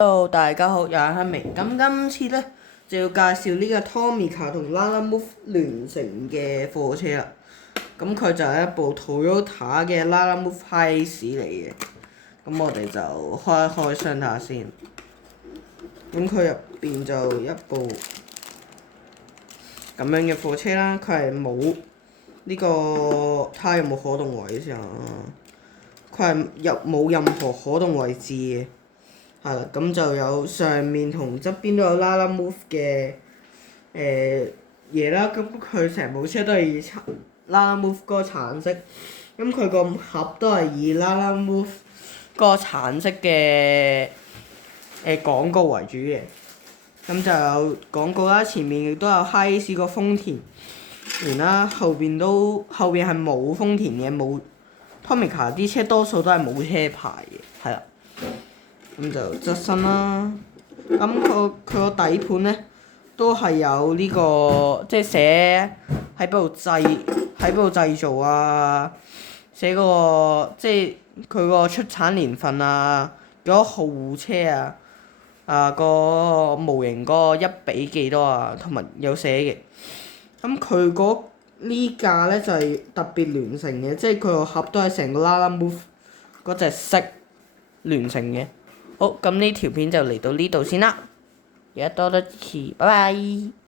Hello，大家好，又係香明。咁今次咧就要介紹呢個 Tomica 同 Lalamove 聯乘嘅貨車啦。咁佢就係一部 Toyota 嘅 Lalamove Hiace 嚟嘅。咁我哋就開一開箱睇下先。咁佢入邊就一部咁樣嘅貨車啦，佢係冇呢個睇下有冇可動位先啊。佢係冇任何可動位置嘅。係啦，咁就有上面同側邊都有 Lalamove 嘅嘢啦。咁佢成部車都係以Lalamove 嗰個橙色，咁佢個盒都係以 Lalamove 嗰個橙色嘅廣告為主嘅。咁就有廣告啦，前面亦都有 Hiace 個豐田然啦，後邊係冇豐田嘅，冇 Tomica 啲車多數都係冇車牌嘅，係啦。咁就側身啦，咁佢個底盤咧都係有呢個，即係寫喺邊度製造啊，寫嗰個即係佢個出產年份啊，幾多號車啊，個模型個1比幾多啊，同埋有寫嘅。咁佢呢架咧就係特別聯乘嘅，即係佢個盒都係成個 Lalamove 嗰隻色聯乘嘅。好，咁呢條片就嚟到呢度先啦，記得多多支持，拜拜。